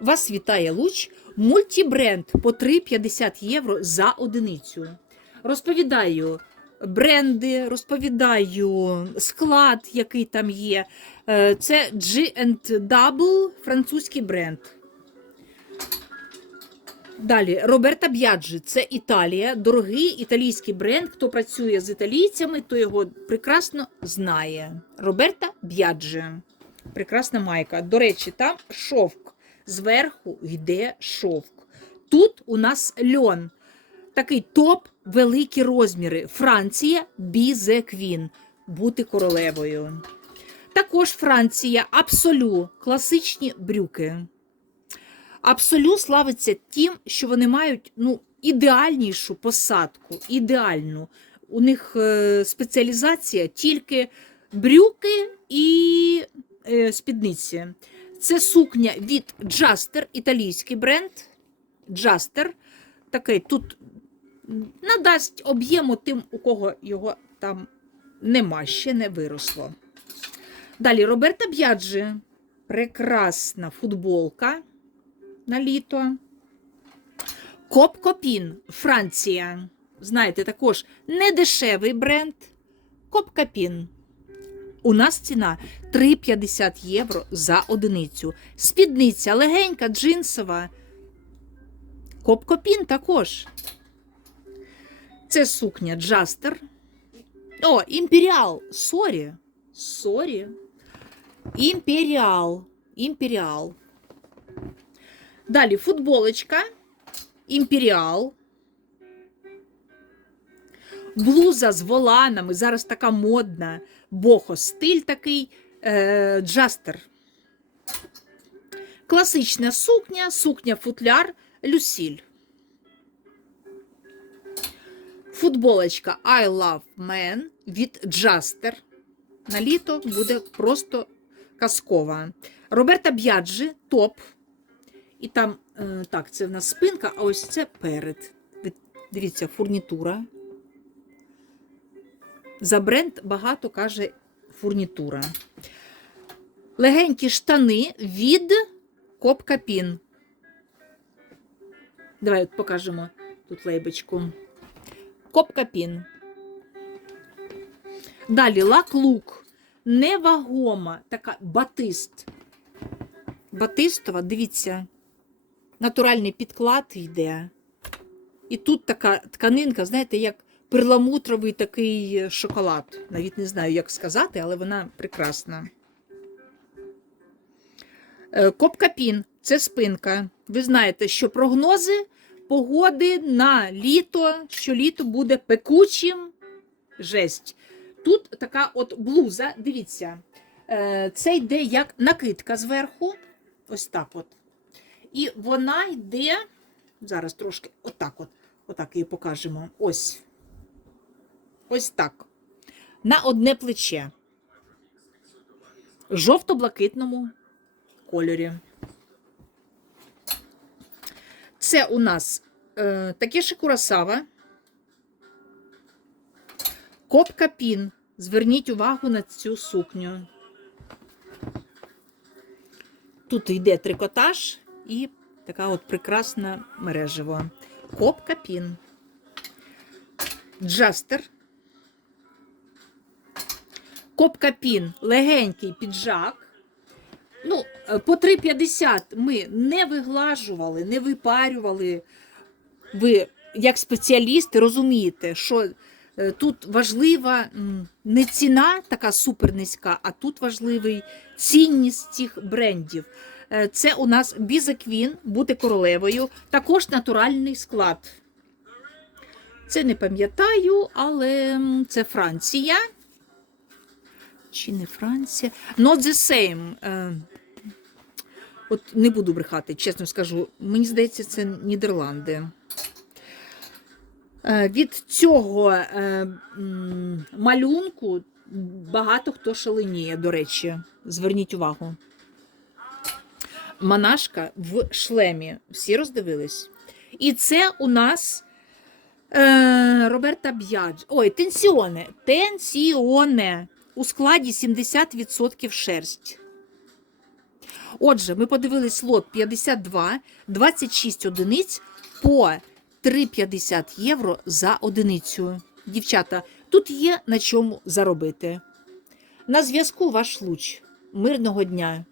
Вас вітає Луч, мультібренд по 3,50 євро за одиницю. Розповідаю бренди, розповідаю склад, який там є. Е, Це G&W, французький бренд. Далі Роберта Б'яджі, це Італія, дорогий італійський бренд. Хто працює з італійцями, то його прекрасно знає. Роберта Б'яджі. Прекрасна майка. До речі, там шовк. Зверху йде шовк. Тут у нас льон. Такий топ, великі розміри. Франція Бізе Квін. Бути королевою. Також Франція Абсолю. Класичні брюки. Абсолю славиться тим, що вони мають ну, ідеальнішу посадку. Ідеальну. У них е, спеціалізація тільки брюки і е, спідниці. Це сукня від Джастер, італійський бренд. Джастер. Такий тут надасть об'єму тим, у кого його там нема, ще не виросло. Далі Роберта Б'яджі. Прекрасна футболка на літо. Копкопін, Франція. Знаєте, також недешевий бренд. Копкопін. У нас ціна 3,50 євро за одиницю. Спідниця легенька, джинсова. Копкопін також. Це сукня Джастер. О, імперіал. Сорі. Сорі. Імперіал. Імперіал. Далі футболочка. Імперіал. Блуза з воланами. Зараз така модна. Бохо стиль такий е, джастер. Класична сукня, сукня-футляр Люсіль. Футболочка I Love Man від Джастер. На літо буде просто казкова. Роберта Б'яджі топ. І там, е, так, це в нас спинка, а ось це перед. Дивіться, фурнітура. За бренд багато каже фурнітура. Легенькі штани від Копкапін. Давай от покажемо тут лейбочку. Копкапін. Далі лак-лук. Невагома, така батист. Батистова, дивіться, натуральний підклад йде. І тут така тканинка, знаєте, як перламутровий такий шоколад. Навіть не знаю, як сказати, але вона прекрасна. Е, Копкапін це спинка. Ви знаєте, що прогнози погоди на літо, що літо буде пекучим. Жесть. Тут така от блуза, дивіться, е, це йде як накидка зверху. Ось так от. І вона йде, зараз трошки, отак от, отак її покажемо. Ось. Ось так. На одне плече. Жовто-блакитному кольорі. Це у нас е, таке шикурасава. Копка пін. Зверніть увагу на цю сукню. Тут йде трикотаж і така от прекрасна мережево. Копка пін. Джастер. Копка пін. Легенький піджак. Ну, е, по 3,50 ми не виглажували, не випарювали. Ви, як спеціалісти, розумієте, що е, тут важлива не ціна така супер низька, а тут важливий цінність цих брендів. Е, Це у нас Бізеквін, бути королевою, також натуральний склад. Це не пам'ятаю, але це Франція. Чи не Франція? Not the same. Е, От не буду брехати, чесно скажу. Мені здається, це Нідерланди. Е, Від цього е, малюнку багато хто шаленіє, до речі. Зверніть увагу. Монашка в шлемі. Всі роздивились. І це у нас е, Роберта Б'ядж. Ой, тенсіоне. Тенсіоне. У складі 70% шерсть. Отже, ми подивились лот 52, 26 одиниць по 3,50 євро за одиницю. Дівчата, тут є на чому заробити. На зв'язку ваш луч. Мирного дня!